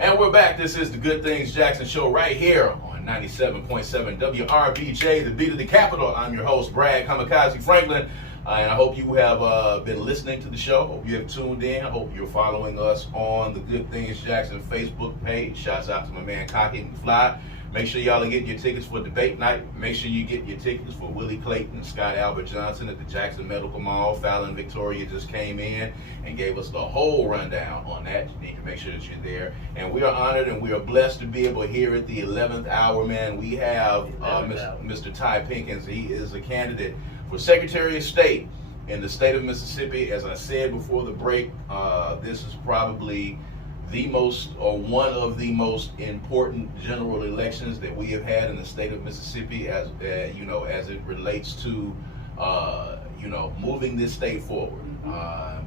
And we're back. This is the Good Things Jackson Show right here on 97.7 WRBJ, the beat of the capital. I'm your host, Brad Kamikaze Franklin, and I hope you have been listening to the show. Hope you have tuned in. I hope you're following us on the Good Things Jackson Facebook page. Shouts out to my man Cocky and Fly. Make sure y'all are getting your tickets for debate night. Make sure you get your tickets for Willie Clayton and Scott Albert Johnson at the Jackson Medical Mall. Fallon Victoria just came in and gave us the whole rundown on that. You need to make sure that you're there. And we are honored and we are blessed to be able to hear at the 11th hour, man. We have Mr. Ty Pinkins. He is a candidate for Secretary of State in the state of Mississippi. As I said before the break, this is probably the most, or one of the most important general elections that we have had in the state of Mississippi, as as it relates to moving this state forward,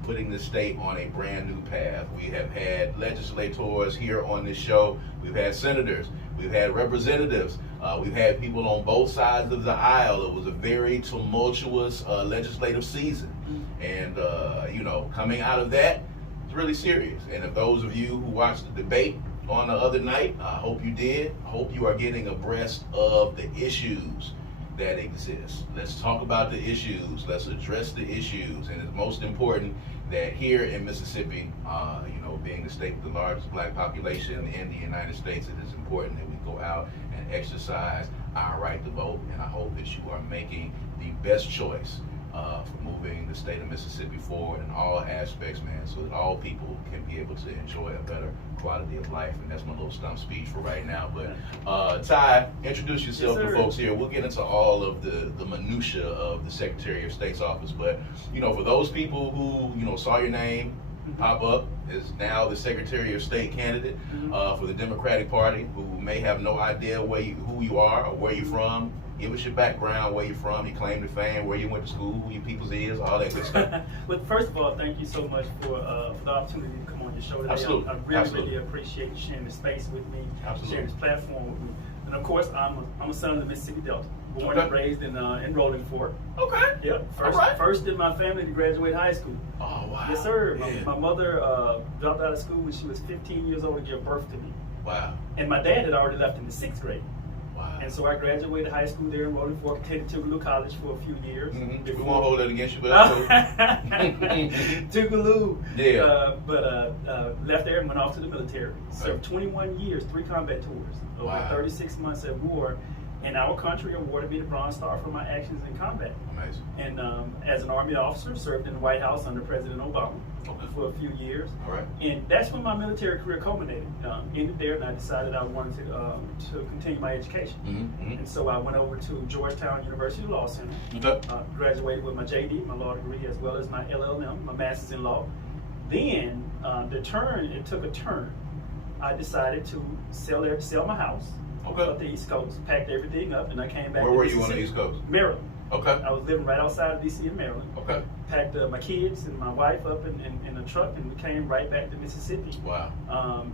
putting this state on a brand new path. We have had legislators here on this show. We've had senators. We've had representatives. We've had people on both sides of the aisle. It was a very tumultuous legislative season, and coming out of that, really serious. And if those of you who watched the debate on the other night, I hope you did. I hope you are getting abreast of the issues that exist. Let's talk about the issues. Let's address the issues. And it's most important that here in Mississippi, being the state with the largest black population in the United States, it is important that we go out and exercise our right to vote. And I hope that you are making the best choice for moving the state of Mississippi forward in all aspects, man, so that all people can be able to enjoy a better quality of life. And that's my little stump speech for right now. But Ty, introduce yourself to folks here. We'll get into all of the minutia of the Secretary of State's office. But for those people who saw your name pop up as now the Secretary of State candidate for the Democratic Party, who may have no idea who you are or where you're from. Give us your background, where you're from, your claim to fame, where you went to school, who your people's is, all that good stuff. Well, first of all, thank you so much for the opportunity to come on your show today. Absolutely. I really appreciate you sharing the space with me, sharing this platform with me. And of course, I'm a son of the Mississippi Delta, born and raised in Rolling Fork. Okay. Yep. First in my family to graduate high school. Oh, wow. Yes, sir. Yeah. My mother dropped out of school when she was 15 years old to give birth to me. Wow. And my dad had already left in the 6th grade. Wow. And so I graduated high school there in Rolling Fork, attended Tougaloo College for a few years. We won't hold that against you, but that's Tougaloo. Yeah. But left there and went off to the military. Served 21 years, 3 combat tours, over 36 months at war. And our country awarded me the Bronze Star for my actions in combat. Amazing. And as an Army officer, served in the White House under President Obama for a few years. All right. And that's when my military career culminated. Ended there, and I decided I wanted to continue my education. And so I went over to Georgetown University Law Center. Graduated with my JD, my law degree, as well as my LLM, my master's in law. Then it took a turn. I decided to sell my house. Up the East Coast, packed everything up, and I came back. Where were you on the East Coast? Maryland. Okay. I was living right outside of DC in Maryland. Okay. Packed my kids and my wife up in a truck, and we came right back to Mississippi. Wow.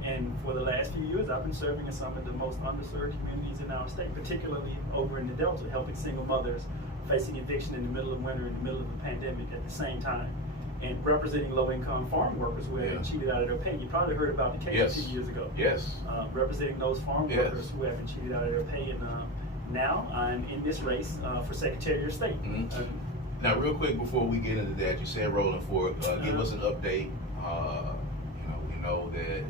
And for the last few years, I've been serving in some of the most underserved communities in our state, particularly over in the Delta, helping single mothers facing eviction in the middle of winter, in the middle of a pandemic at the same time, and representing low-income farm workers who have been cheated out of their pay. You probably heard about the case 2 years ago. Yes. Representing those farm workers who have been cheated out of their pay. And now I'm in this race for Secretary of State. Now, real quick before we get into that, you said Rolling Fork. Give us an update. We know that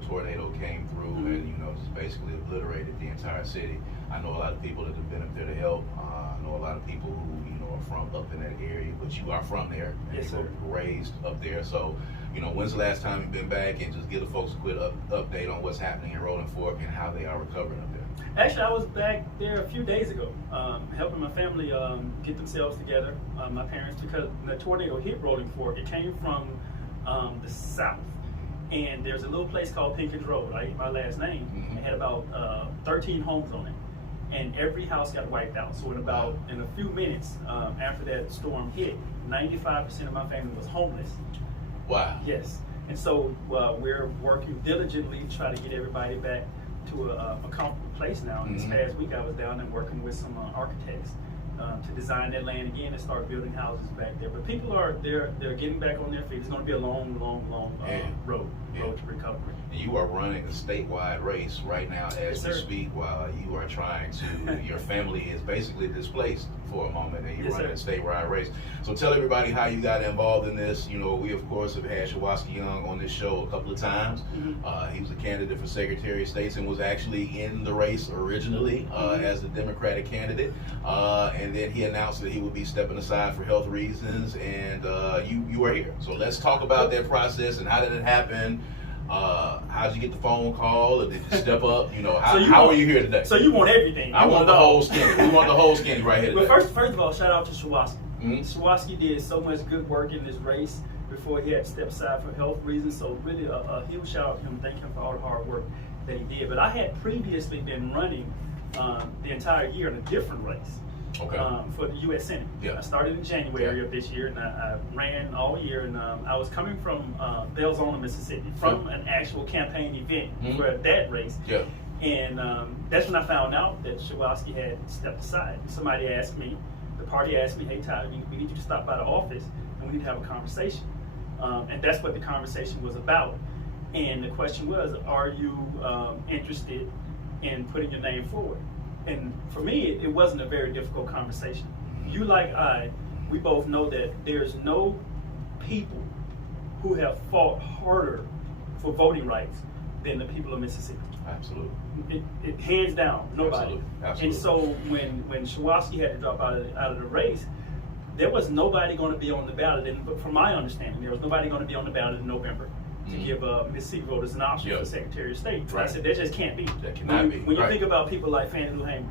the tornado came through and just basically obliterated the entire city. I know a lot of people that have been up there to help. I know a lot of people who are from up in that area, but you are from there. Yes, sir. Raised up there. So, when's the last time you've been back, and just give the folks a quick update on what's happening in Rolling Fork and how they are recovering up there. Actually, I was back there a few days ago, helping my family get themselves together. My parents, because the tornado hit Rolling Fork, it came from the south. And there's a little place called Pinkins Road, my last name. It had about 13 homes on it. And every house got wiped out. So in a few minutes after that storm hit, 95% of my family was homeless. Wow. Yes. And so we're working diligently to try to get everybody back to a comfortable place now. And this past week I was down and working with some architects to design that land again and start building houses back there. But people they're getting back on their feet. It's going to be a long road. road to recovery. And you are running a statewide race right now as we speak, while you are trying to, your family is basically displaced for a moment, and you're running a statewide race. So tell everybody how you got involved in this. You know, we of course have had Shawaski Young on this show a couple of times. He was a candidate for Secretary of State and was actually in the race originally as the Democratic candidate. And then he announced that he would be stepping aside for health reasons, and you are here. So let's talk about that process and how did it happen. How did you get the phone call, or did you step up? You know, how are you here today? So you want everything. I want the whole skinny. We want the whole skinny right here today. But first of all, shout out to Shawaski. Shawaski did so much good work in this race before he had to step aside for health reasons. So really a huge shout out to him. Thank him for all the hard work that he did. But I had previously been running the entire year in a different race. For the U.S. Senate. I started in January of this year, and I ran all year, and I was coming from Belzona, Mississippi, from an actual campaign event for that race. And that's when I found out that Shawaski had stepped aside. Somebody asked me, the party asked me, hey Tyler, we need you to stop by the office, and we need to have a conversation. And that's what the conversation was about. And the question was, are you interested in putting your name forward? And for me, it wasn't a very difficult conversation. You, like I, we both know that there's no people who have fought harder for voting rights than the people of Mississippi. Absolutely. It hands down, nobody. Absolutely. And so when Shawaski had to drop out of the race, there was nobody going to be on the ballot. And from my understanding, there was nobody going to be on the ballot in November to give Mississippi voters an option for Secretary of State. I said, that just can't be. That cannot be. When you think about people like Fannie Lou Hamer,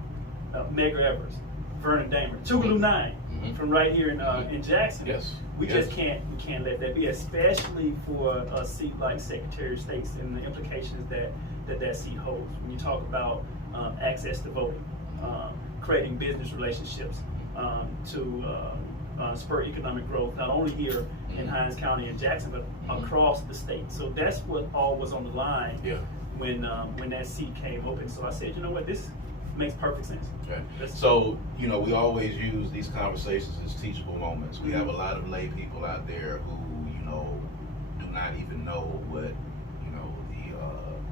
Medgar Evers, Vernon Damer, Tougaloo 9 from right here in Jackson, we just can't let that be, especially for a seat like Secretary of State and the implications that seat holds. When you talk about access to voting, creating business relationships to spur economic growth, not only here in Hinds County and Jackson, but across the state. So that's what all was on the line when that seat came open. So I said, you know what, this makes perfect sense. So, you know, we always use these conversations as teachable moments. We have a lot of lay people out there who, you know, do not even know what, you know,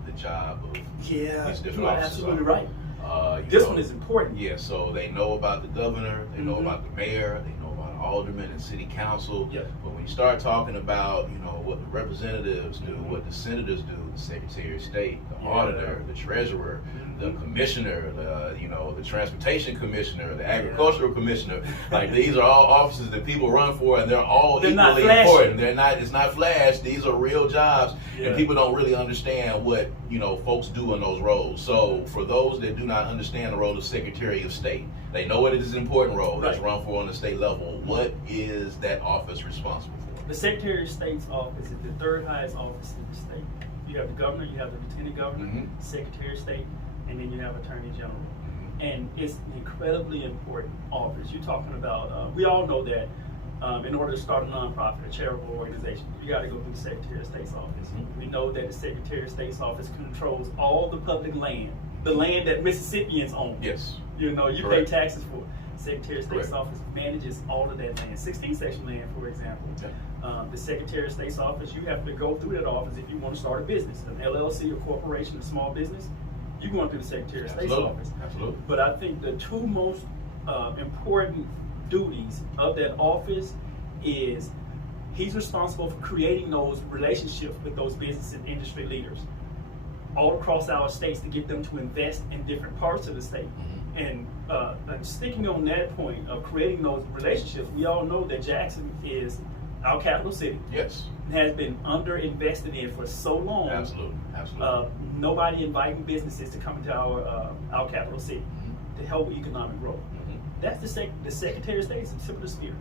the job of these different offices absolutely right. This one is important. So they know about the governor, they know about the mayor, they know about aldermen and city council. But when you start talking about, you know, what the representatives do, what the senators do, the Secretary of State, the auditor, the treasurer, the commissioner, you know, the transportation commissioner, the agricultural commissioner, like these are all offices that people run for, and they're all equally important. It's not flash. These are real jobs, and people don't really understand what, you know, folks do in those roles. So for those that do not understand the role of Secretary of State, they know it is an important role that's run for on the state level. What is that office responsible for? The Secretary of State's office is the third highest office in the state. You have the governor, you have the lieutenant governor, Secretary of State, and then you have Attorney General. And it's an incredibly important office. You're talking about, we all know that in order to start a nonprofit, a charitable organization, you got to go through the Secretary of State's office. We know that the Secretary of State's office controls all the public land, the land that Mississippians own. You know, you pay taxes for. Secretary of State's office manages all of that land, 16 section land, for example. The Secretary of State's office, you have to go through that office if you want to start a business, an LLC, a corporation, a small business. You're going through the Secretary of State's office. But I think the two most important duties of that office is he's responsible for creating those relationships with those business and industry leaders all across our states to get them to invest in different parts of the state. And sticking on that point of creating those relationships, we all know that Jackson is our capital city. Has been underinvested in for so long. Nobody inviting businesses to come into our capital city to help with economic growth. That's the Secretary of State's tip of the spear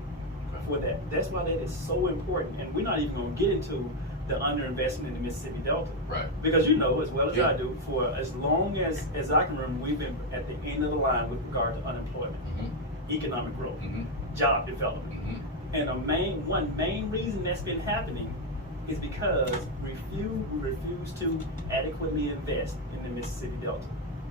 for that. That's why that is so important. And we're not even going to get into the underinvestment in the Mississippi Delta. Because you know as well as I do, for as long as I can remember, we've been at the end of the line with regard to unemployment, economic growth, job development. And one main reason that's been happening is because we refuse to adequately invest in the Mississippi Delta.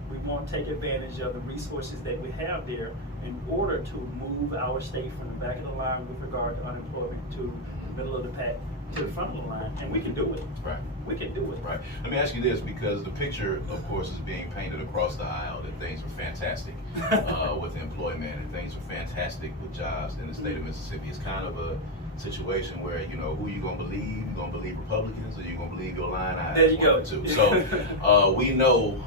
We won't take advantage of the resources that we have there in order to move our state from the back of the line with regard to unemployment to the middle of the pack to the front of the line, and we can do it. Right. We can do it. Right. Let me ask you this, because the picture, of course, is being painted across the aisle that things are fantastic with employment, and things are fantastic with jobs in the state of Mississippi. It's kind of a situation where, you know, who you gonna believe? You gonna believe Republicans, or you gonna believe your line eyes? There you go. Too. So we know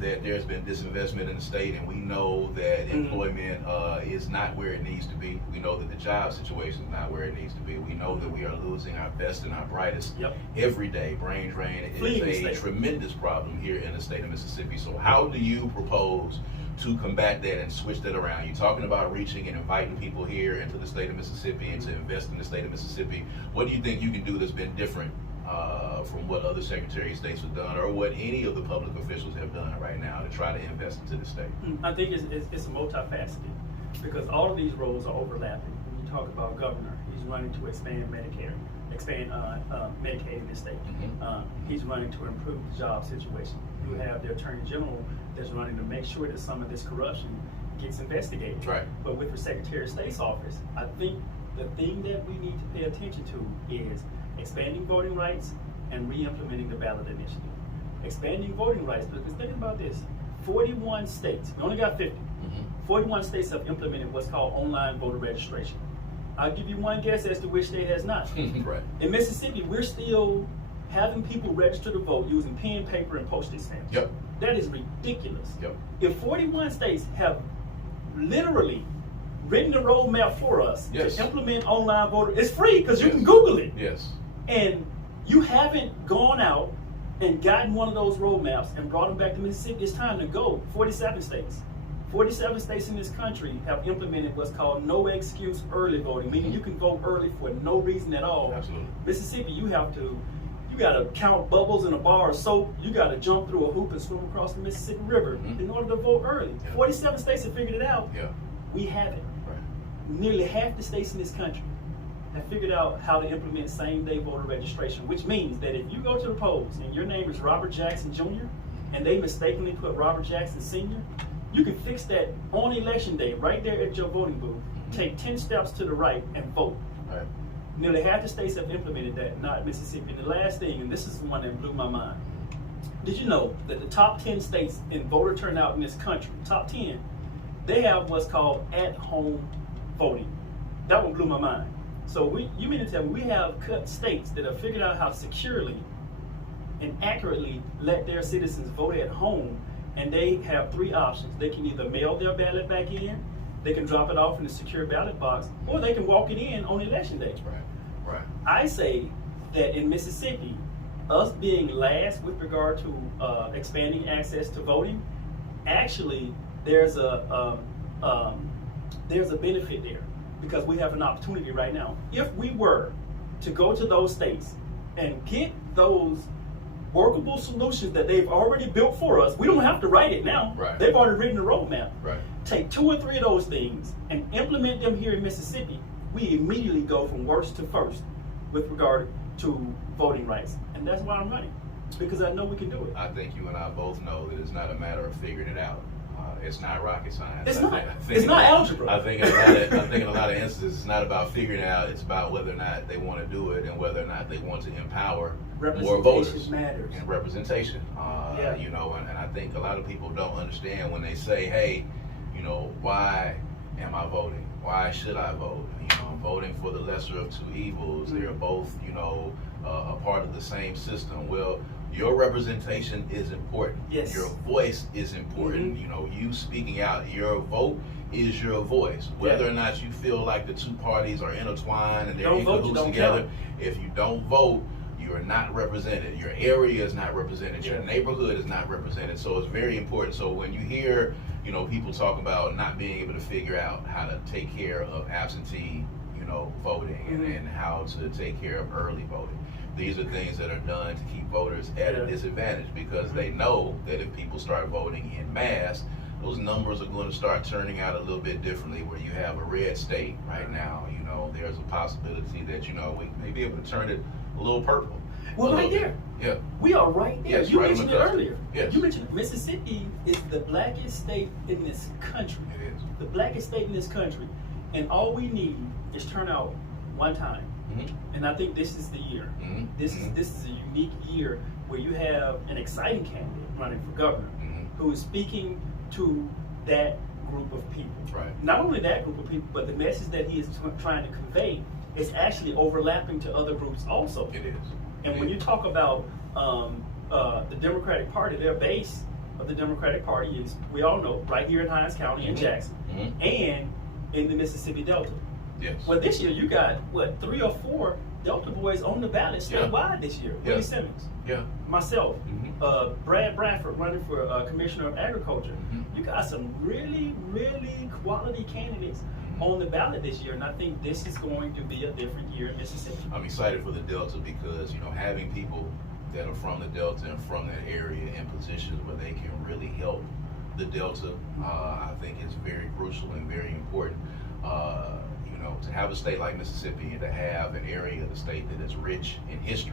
that there's been disinvestment in the state, and we know that employment is not where it needs to be. We know that the job situation is not where it needs to be. We know that we are losing our best and our brightest every day. Brain drain is a tremendous problem here in the state of Mississippi. So how do you propose to combat that and switch that around? You're talking about reaching and inviting people here into the state of Mississippi and to invest in the state of Mississippi. What do you think you can do that's been different from what other Secretary of States have done, or what any of the public officials have done right now to try to invest into the state? I think it's multifaceted, because all of these roles are overlapping. When you talk about governor, he's running to expand Medicaid in the state. He's running to improve the job situation. You have the Attorney General that's running to make sure that some of this corruption gets investigated. Right. But with the Secretary of State's office, I think the thing that we need to pay attention to is expanding voting rights and re-implementing the ballot initiative. Expanding voting rights, because think about this, 41 states, we only got 50, 41 states have implemented what's called online voter registration. I'll give you one guess as to which state has not. Right. In Mississippi, we're still having people register to vote using pen, paper, and postage stamps. Yep. That is ridiculous. Yep. If 41 states have literally written the roadmap for us to implement online voter, it's free because you can Google it. Yes. And you haven't gone out and gotten one of those roadmaps and brought them back to Mississippi, it's time to go. 47 states. 47 states in this country have implemented what's called no excuse early voting, meaning you can vote early for no reason at all. Absolutely. Mississippi, you gotta count bubbles in a bar of soap, you gotta jump through a hoop and swim across the Mississippi River in order to vote early. 47 states have figured it out. We haven't. Right. Nearly half the states in this country have figured out how to implement same-day voter registration, which means that if you go to the polls and your name is Robert Jackson Jr. and they mistakenly put Robert Jackson Sr., you can fix that on election day right there at your voting booth. Take 10 steps to the right and vote. Right. Nearly half the states have implemented that, not Mississippi. And the last thing, and this is the one that blew my mind, did you know that the top 10 states in voter turnout in this country, top 10, they have what's called at-home voting? That one blew my mind. So you mean to tell me we have states that have figured out how to securely and accurately let their citizens vote at home, and they have three options. They can either mail their ballot back in, they can drop it off in a secure ballot box, or they can walk it in on election day. Right. Right. I say that in Mississippi, us being last with regard to expanding access to voting, actually there's a benefit there, because we have an opportunity right now. If we were to go to those states and get those workable solutions that they've already built for us, we don't have to write it now. Right. They've already written the roadmap. Right. Take 2 or 3 of those things and implement them here in Mississippi, we immediately go from worst to first with regard to voting rights. And that's why I'm running, because I know we can do it. I think you and I both know that it's not a matter of figuring it out. It's not rocket science. It's not. It's not algebra. I think in a lot of instances, it's not about figuring it out. It's about whether or not they want to do it, and whether or not they want to empower more voters. Matters. And representation. You know, and I think a lot of people don't understand when they say, "Hey, you know, why am I voting? Why should I vote? You know, I'm voting for the lesser of two evils. They're both, you know, a part of the same system." Well, your representation is important. Yes. Your voice is important. You know, you speaking out, your vote is your voice. Whether or not you feel like the two parties are intertwined and they're in cahoots together, if you don't vote, you're not represented. Your area is not represented. Your neighborhood is not represented. So it's very important. So when you hear, you know, people talk about not being able to figure out how to take care of absentee, you know, voting and how to take care of early voting. These are things that are done to keep voters at a disadvantage, because they know that if people start voting in mass, those numbers are going to start turning out a little bit differently. Where you have a red state right now, you know, there's a possibility that, you know, we may be able to turn it a little purple. Well, right there. Yeah. We are right there. Yes, you right mentioned it earlier. Yes. You mentioned it. Mississippi is the blackest state in this country. It is. The blackest state in this country. And all we need is turn out one time. And I think this is the year. This is a unique year where you have an exciting candidate running for governor who is speaking to that group of people. Right. Not only that group of people, but the message that he is trying to convey is actually overlapping to other groups also. It is. And when you talk about the Democratic Party, their base of the Democratic Party is, we all know, right here in Hinds County in Jackson and in the Mississippi Delta. Yes. Well, this year you got, 3 or 4 Delta boys on the ballot statewide this year. Willie Simmons, myself, Brad Bradford running for Commissioner of Agriculture. You got some really, really quality candidates on the ballot this year, and I think this is going to be a different year in Mississippi. I'm excited for the Delta because, having people that are from the Delta and from that area in positions where they can really help the Delta, I think is very crucial and very important. To have a state like Mississippi and to have an area of the state that is rich in history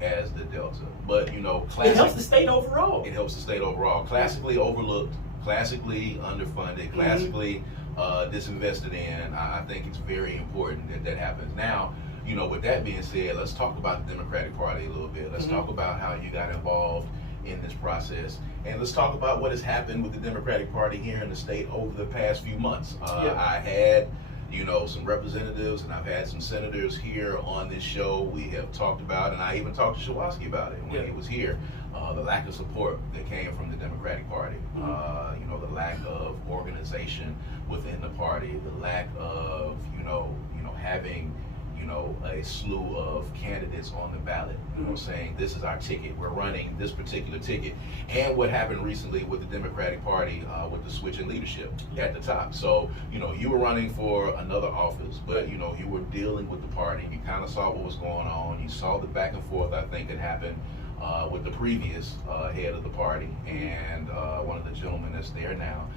as the Delta. But, it helps the state overall. It helps the state overall. Classically overlooked, classically underfunded, classically disinvested in. I think it's very important that happens. Now, with that being said, let's talk about the Democratic Party a little bit. Let's talk about how you got involved in this process. And let's talk about what has happened with the Democratic Party here in the state over the past few months. I had some representatives and I've had some senators here on this show. We have talked about, and I even talked to Shawaski about it when he was here, the lack of support that came from the Democratic Party, the lack of organization within the party, the lack of, having, a slew of candidates on the ballot, saying this is our ticket, we're running this particular ticket, and what happened recently with the Democratic Party with the switch in leadership at the top. So, you were running for another office, but, you were dealing with the party, you kind of saw what was going on, you saw the back and forth, I think, that happened with the previous head of the party and one of the gentlemen that's there now.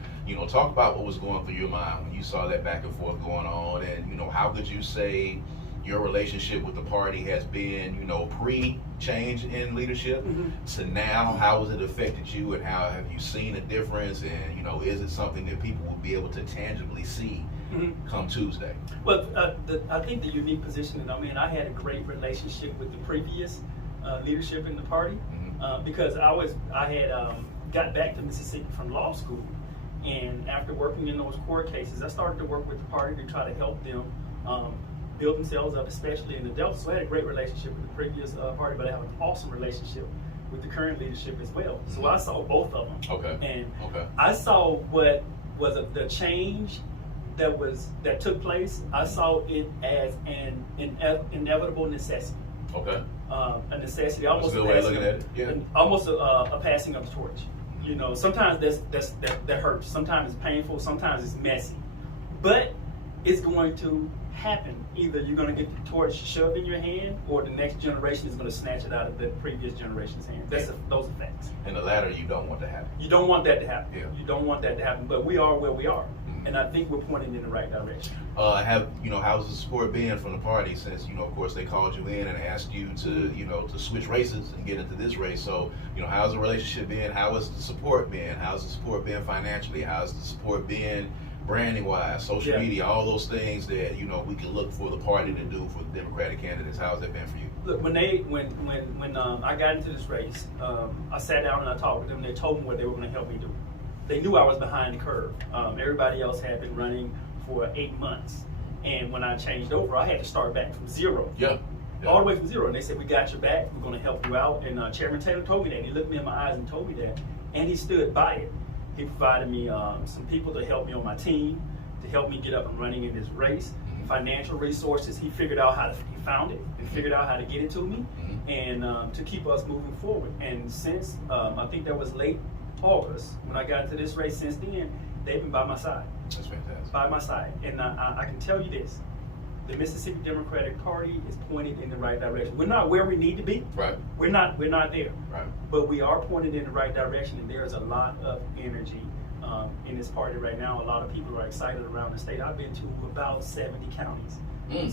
Talk about what was going through your mind when you saw that back and forth going on, and, how could you say your relationship with the party has been, pre-change in leadership to now? How has it affected you, and how have you seen a difference? And, is it something that people will be able to tangibly see come Tuesday? Well, I think the unique position, I had a great relationship with the previous leadership in the party because I had got back to Mississippi from law school, and after working in those court cases, I started to work with the party to try to help them build themselves up, especially in the Delta. So I had a great relationship with the previous party, but I have an awesome relationship with the current leadership as well. So I saw both of them. And I saw what was the change that took place. I saw it as an inevitable necessity. A necessity, almost a passing, at it. Almost a passing of the torch. Sometimes that hurts. Sometimes it's painful. Sometimes it's messy. But it's going to happen. Either you're going to get the torch shoved in your hand, or the next generation is going to snatch it out of the previous generation's hand. Those are facts. And the latter, you don't want to happen. You don't want that to happen. You don't want that to happen. But we are where we are, and I think we're pointing in the right direction. How's the support been from the party since, of course, they called you in and asked you to, to switch races and get into this race? So, how's the relationship been? How has the support been? How's the support been financially? How's the support been branding wise, social media, all those things that we can look for the party to do for the Democratic candidates? How's that been for you? Look, when I got into this race, I sat down and I talked with them. They told me what they were going to help me do. They knew I was behind the curve. Everybody else had been running for 8 months, and when I changed over, I had to start back from zero. All the way from zero. And they said, "We got your back. We're going to help you out." And Chairman Taylor told me that. He looked me in my eyes and told me that, and he stood by it. He provided me some people to help me on my team, to help me get up and running in this race. Financial resources, he found it and figured out how to get it to me, and to keep us moving forward. And since, I think that was late August, when I got into this race, since then, they've been by my side. That's fantastic. By my side. And I can tell you this, the Mississippi Democratic Party is pointed in the right direction. We're not where we need to be. We're not there. But we are pointed in the right direction, and there's a lot of energy in this party right now. A lot of people are excited around the state. I've been to about 70 counties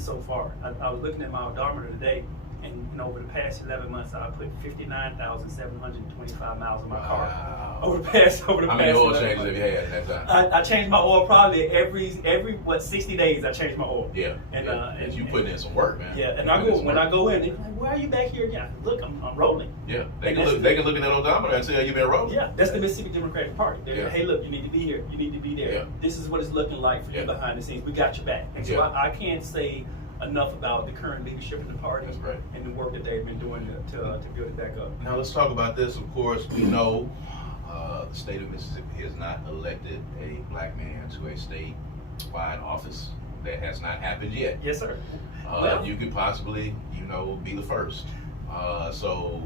so far. I was looking at my odometer today, And over the past 11 months, I put 59,725 miles on my car. Wow. Over the past How many oil changes have you had in that time? I changed my oil probably every 60 days. I change my oil. Yeah. And you putting in some work, man. Yeah, and when I go in, they're like, "Why are you back here again?" Look, I'm rolling. Yeah, they can look at that odometer and say, "You've been rolling." Yeah, that's the Mississippi Democratic Party. Yeah. Hey, look, you need to be here. You need to be there. Yeah. This is what it's looking like for you behind the scenes. We got your back. And so I can't say enough about the current leadership in the party and the work that they've been doing to build it back up. Now let's talk about this. Of course, we know the state of Mississippi has not elected a black man to a statewide office. That has not happened yet. Yes, sir. You could possibly, be the first. So,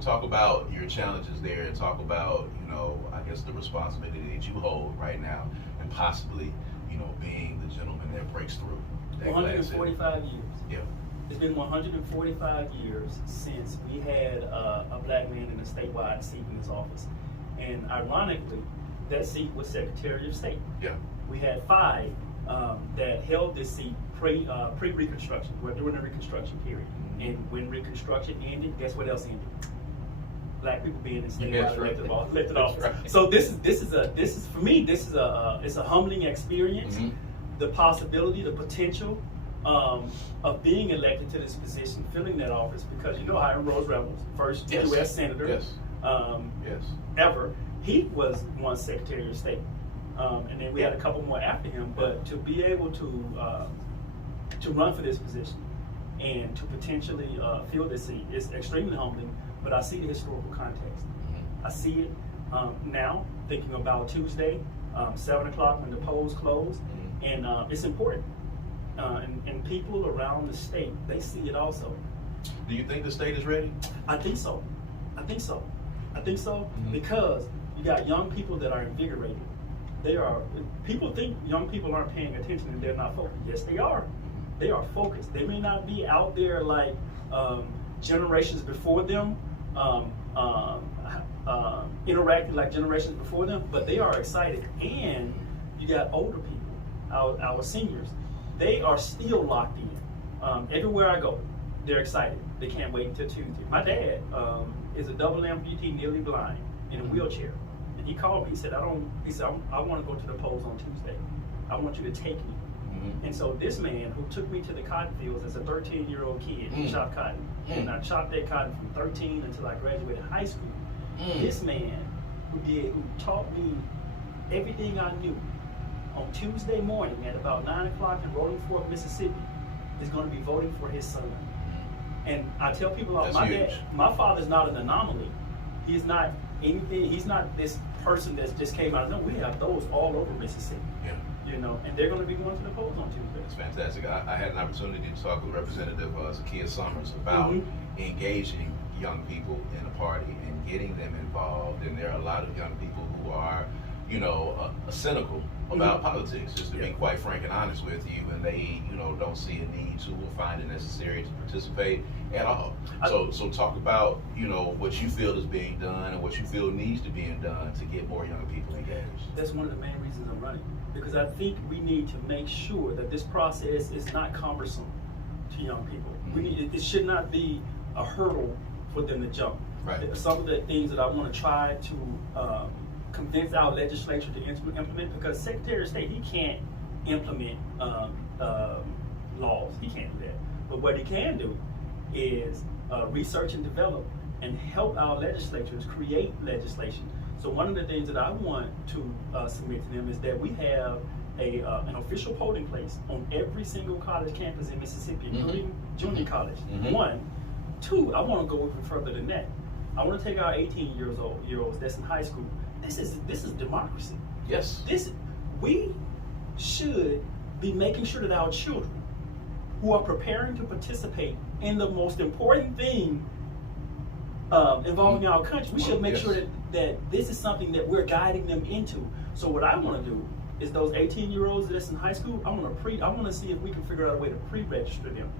talk about your challenges there and talk about, I guess the responsibility that you hold right now and possibly, being the gentleman that breaks through. 145 years. Yeah. It's been 145 years since we had a black man in a statewide seat in his office. And ironically, that seat was Secretary of State. Yeah. We had 5 that held this seat pre-Reconstruction, during the Reconstruction period. And when Reconstruction ended, guess what else ended? Black people being in statewide elected office. Right. So this is for me. It's a humbling experience. Mm-hmm. The possibility, the potential of being elected to this position, filling that office, because Hiram Rose Revels, first U.S. Senator ever. He was once Secretary of State, and then we had a couple more after him. But to be able to run for this position and to potentially fill this seat is extremely humbling. But I see the historical context. I see it now, thinking about Tuesday, 7 o'clock when the polls close, and it's important. And people around the state, they see it also. Do you think the state is ready? I think so. Because you got young people that are invigorated. People think young people aren't paying attention and they're not focused. Yes, they are. They are focused. They may not be out there like generations before them, interacting like generations before them, but they are excited. And you got older people, our seniors. They are still locked in. Everywhere I go, they're excited. They can't wait until Tuesday. My dad is a double amputee, nearly blind, in a wheelchair. And he called me. He said, I want to go to the polls on Tuesday. I want you to take me. And so this man who took me to the cotton fields as a 13-year-old kid to chop cotton, and I chopped that cotton from 13 until I graduated high school. This man who taught me everything I knew on Tuesday morning at about 9 o'clock in Rolling Fork, Mississippi, is going to be voting for his son. And I tell people, my father's not an anomaly. He's not anything. He's not this person that just came out of nowhere. We have those all over Mississippi. Yeah. And they're going to be going to the polls on Tuesday. It's fantastic. I had an opportunity to talk with Representative Zakiya Summers about engaging young people in the party and getting them involved. And there are a lot of young people who are, cynical about politics, just to be quite frank and honest with you, and they, don't see a need to or find it necessary to participate at all. So talk about, what you feel is being done and what you feel needs to be done to get more young people engaged. That's one of the main reasons I'm running, because I think we need to make sure that this process is not cumbersome to young people. It should not be a hurdle for them to jump. Right. Some of the things that I want to try to convince our legislature to implement, because Secretary of State, he can't implement laws. He can't do that. But what he can do is research and develop and help our legislatures create legislation. So one of the things that I want to submit to them is that we have an official polling place on every single college campus in Mississippi, including junior college. 1. 2, I want to go even further than that. I want to take our 18-year-olds that's in high school. This is democracy. Yes. We should be making sure that our children who are preparing to participate in the most important thing involving our country, we should make sure that this is something that we're guiding them into. So what I want to do is those 18-year-olds that's in high school, I want to see if we can figure out a way to pre-register them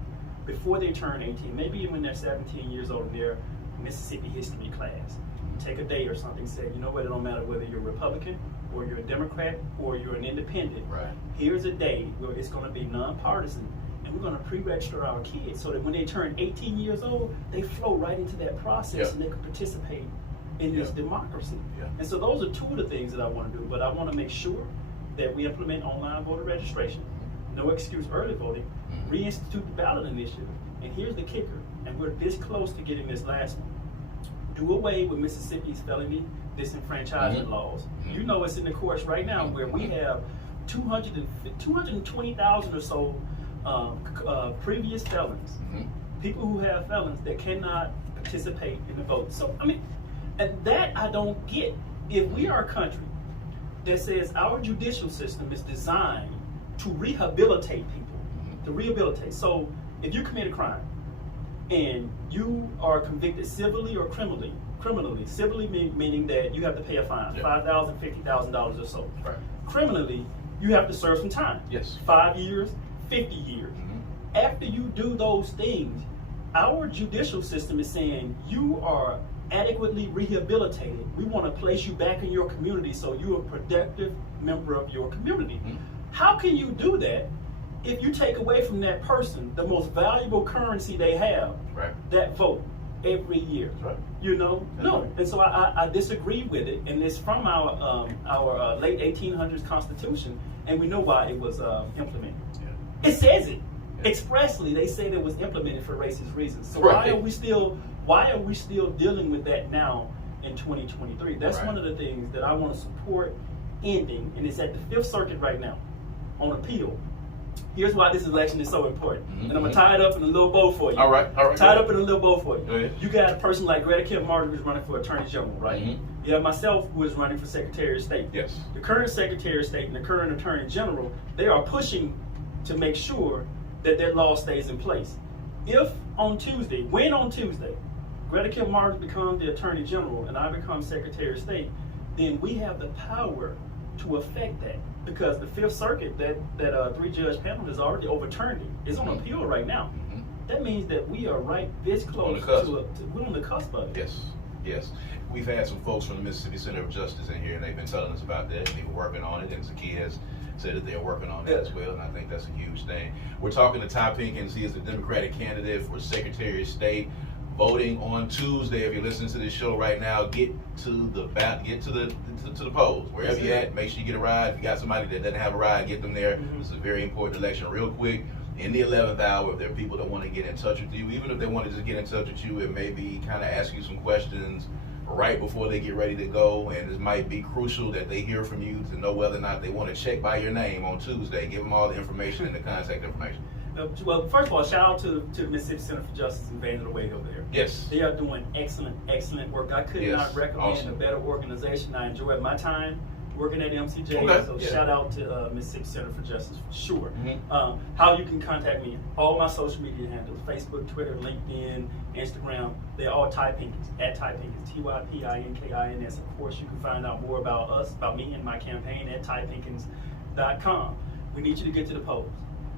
before they turn 18, maybe when they're 17 years old in their Mississippi history class. Take a day or something, say, you know what, it don't matter whether you're a Republican or you're a Democrat or you're an independent. Right. Here's a day where it's going to be nonpartisan, and and we're going to pre-register our kids so that when they turn 18 years old, they flow right into that process and they can participate in this democracy. And so those are two of the things that I want to do, but I want to make sure that we implement online voter registration, no excuse early voting, reinstitute the ballot initiative, and here's the kicker, and we're this close to getting this last one. Do away with Mississippi's felony disenfranchisement laws. You know it's in the courts right now where we have 220,000 or so previous felons, people who have felons that cannot participate in the vote. So, I mean, and that I don't get. If we are a country that says our judicial system is designed to rehabilitate people, to rehabilitate. So, if you commit a crime and you are convicted civilly or criminally, civilly meaning that you have to pay a fine, $5,000, $50,000 or so. Right. Criminally, you have to serve some time. 5 years, 50 years. After you do those things, our judicial system is saying you are adequately rehabilitated. We want to place you back in your community so you're a productive member of your community. How can you do that if you take away from that person the most valuable currency they have, that vote, every year? You know? No. And so I disagree with it, and it's from our late 1800s Constitution, and we know why it was implemented. It says it. Expressly, they said it was implemented for racist reasons. So why are we still dealing with that now in 2023? That's one of the things that I want to support ending, and it's at the Fifth Circuit right now on appeal. Here's why this election is so important, and I'm gonna tie it up in a little bow for you. All right. Tie it up in a little bow for you. You got a person like Greta Kim Martin who's running for Attorney General, right? You have myself who is running for Secretary of State. The current Secretary of State and the current Attorney General, they are pushing to make sure that that law stays in place. If on Tuesday, Greta Kim Martin becomes the Attorney General and I become Secretary of State, then we have the power to affect that, because the Fifth Circuit, that 3-judge panel has already overturned it. It's on appeal right now. That means that we are right this close we're on the cusp of it. Yes. We've had some folks from the Mississippi Center of Justice in here, and they've been telling us about that. They were working on it, and Zaki has said that they're working on that as well, and I think that's a huge thing. We're talking to Ty Pinkins. He is the Democratic candidate for Secretary of State. Voting on Tuesday. If you're listening to this show right now, get to the polls. Wherever you're at, make sure you get a ride. If you got somebody that doesn't have a ride, get them there. It's a very important election. Real quick, in the 11th hour, if there are people that want to get in touch with you, even if they want to just get in touch with you and maybe kind of ask you some questions right before they get ready to go, and it might be crucial that they hear from you to know whether or not they want to check by your name on Tuesday. Give them all the information and the contact information. Well, first of all, shout out to the Mississippi Center for Justice and Vandal Way over there. They are doing excellent work. I could not recommend a better organization. I enjoyed my time working at MCJ, so shout out to Mississippi Center for Justice for sure. How you can contact me, all my social media handles, Facebook, Twitter, LinkedIn, Instagram, they're all Ty Pinkins, at Ty Pinkins, TYPINKINS. Of course, you can find out more about us, about me and my campaign at typinkins.com. We need you to get to the polls.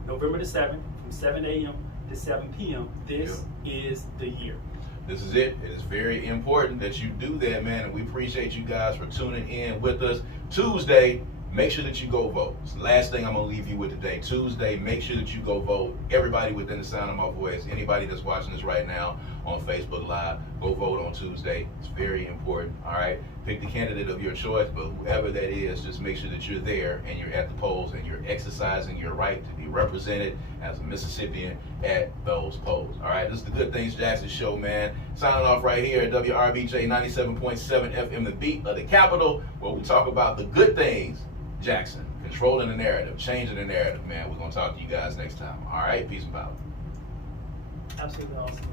November the 7th, from 7 a.m. to 7 p.m. This is the year. This is it. It is very important that you do that, man, and we appreciate you guys for tuning in with us. Tuesday, make sure that you go vote. It's the last thing I'm going to leave you with today. Tuesday, make sure that you go vote. Everybody within the sound of my voice, anybody that's watching this right now on Facebook Live, go vote on Tuesday. It's very important, all right? Pick the candidate of your choice, but whoever that is, just make sure that you're there and you're at the polls and you're exercising your right to be represented as a Mississippian at those polls, all right? This is the Good Things Jackson Show, man. Signing off right here at WRBJ 97.7 FM, the beat of the capital, where we talk about the good things Jackson, controlling the narrative, changing the narrative, man. We're going to talk to you guys next time. All right, peace and power. Absolutely awesome.